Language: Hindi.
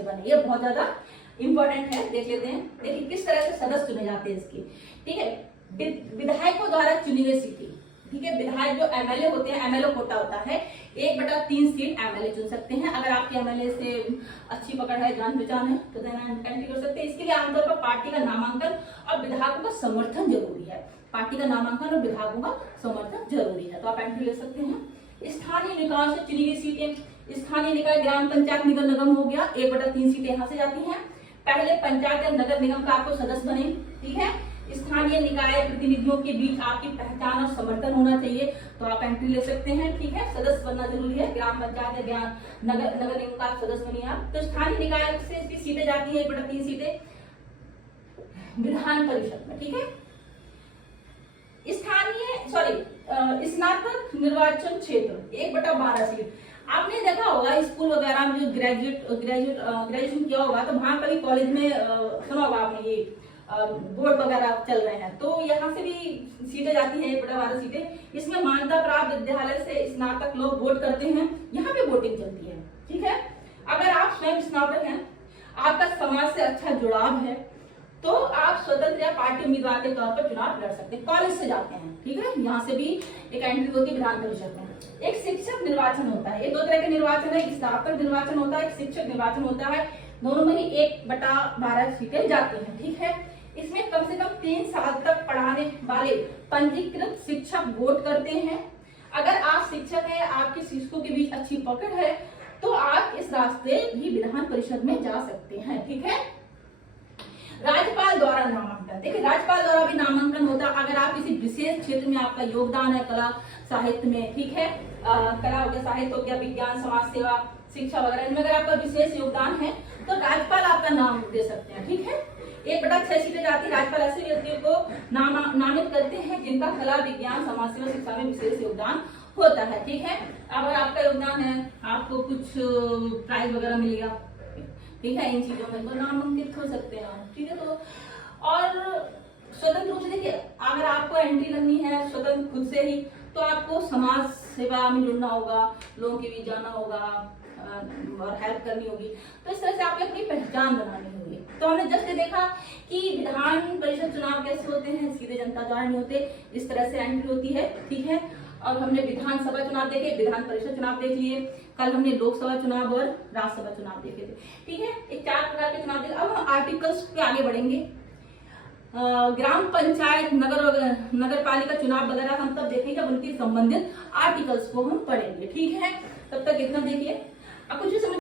से बने, ये बहुत ज्यादा इंपॉर्टेंट है। देख लेते हैं, देखिए किस तरह से सदस्य चुने जाते हैं इसके। ठीक है, विधायकों द्वारा चुनी हुई सीटें। ठीक है, विधायक जो एमएलए होते हैं, एमएलए कोटा होता है, 1/3 सीट एमएलए चुन सकते हैं। अगर आपके एमएलए से अच्छी पकड़ है, जान पहचान है, तो एंट्री कर सकते हैं। इसके लिए आमतौर पर पार्टी का नामांकन और विधायकों का समर्थन जरूरी है। पार्टी का नामांकन और विधायकों का समर्थन जरूरी है, तो आप एंट्री ले सकते हैं। स्थानीय निकाय से चुनी हुई सीटें, स्थानीय निकाय ग्राम पंचायत निगम हो गया, 1/3 सीटें यहाँ से जाती हैं। पहले पंचायत या नगर निगम का आपको सदस्य बने। ठीक है, स्थानीय निकाय प्रतिनिधियों के बीच आपकी पहचान और समर्थन होना चाहिए, तो आप एंट्री ले सकते हैं। ठीक है, सदस्य बनना जरूरी है, ग्राम पंचायत या नगर निगम का सदस्य बनिए आप। तो स्थानीय निकाय से इसकी सीटें जाती है 1/3 सीटें विधान परिषद में। ठीक है, स्नातक निर्वाचन क्षेत्र 1/12 सीट। आपने देखा होगा स्कूल वगैरह में जो ग्रेजुएशन किया होगा, तो वहां कभी कॉलेज में सुना होगा आपने ये बोर्ड वगैरह चल रहे हैं, तो यहाँ से भी सीटें जाती हैं 1/12 सीटें। इसमें मान्यता प्राप्त विद्यालय से स्नातक लोग वोट करते हैं, यहाँ पे वोटिंग चलती है। ठीक है, अगर आप स्वयं स्नातक हैं, आपका समाज से अच्छा जुड़ाव है, तो आप स्वतंत्र या पार्टी उम्मीदवार के तौर पर चुनाव लड़ सकते हैं। कॉलेज से जाते हैं, ठीक है, यहाँ से भी एक एंट्री होती है विधान परिषद में। एक शिक्षक निर्वाचन होता है, ये 2 तरह के निर्वाचन है, स्नातक निर्वाचन होता है, एक शिक्षक निर्वाचन होता है। दोनों में ही 1/12 सीटें जाती हैं। ठीक है, इसमें कम से कम 3 साल तक पढ़ाने वाले पंजीकृत शिक्षक वोट करते हैं। अगर आप शिक्षक हैं, आपके शिक्षकों के बीच अच्छी पकड़ है, तो आप इस रास्ते भी विधान परिषद में जा सकते हैं। ठीक है, राज्यपाल द्वारा नामांकन। देखिए, राज्यपाल द्वारा भी नामांकन होता है अगर आप किसी विशेष क्षेत्र में आपका योगदान है, कला साहित्य में। ठीक है, कला हो गया, साहित्य हो गया, विज्ञान, समाज सेवा, शिक्षा वगैरह, इनमें अगर आपका विशेष योगदान है तो राज्यपाल आपका नाम दे सकते हैं। ठीक है, 1/6 सीटें जाती है। राज्यपाल ऐसे व्यक्तियों को नामित करते हैं जिनका कला, विज्ञान, समाज सेवा, शिक्षा में विशेष योगदान होता है। ठीक है, अगर आपका योगदान है, आपको कुछ प्राइज वगैरह मिलेगा, ठीक है, इन चीजों में तो नामांकित हो सकते हैं। ठीक है, तो और स्वतंत्र रूप से देखिए, अगर आपको एंट्री करनी है स्वतंत्र खुद से ही, तो आपको समाज सेवा में जुड़ना होगा, लोगों के बीच जाना होगा और हेल्प करनी होगी। तो इस तरह से आपको अपनी पहचान बनानी होगी। तो हमने जस्ट देखा कि विधान परिषद चुनाव कैसे होते हैं, सीधे जनता द्वारा नहीं होते, इस तरह से एंट्री होती है। ठीक है, और हमने विधानसभा चुनाव देखे, विधान परिषद चुनाव देख लिए, कल हमने लोकसभा चुनाव और राज्यसभा चुनाव देखे थे। ठीक है, एक 4 प्रकार के चुनाव देखे। अब हम आर्टिकल्स पे आगे बढ़ेंगे। ग्राम पंचायत, नगर पालिका चुनाव वगैरह हम तब देखेंगे जब उनके संबंधित आर्टिकल्स को हम पढ़ेंगे। ठीक है, तब तक इतना देखिए। अब कुछ भी समझ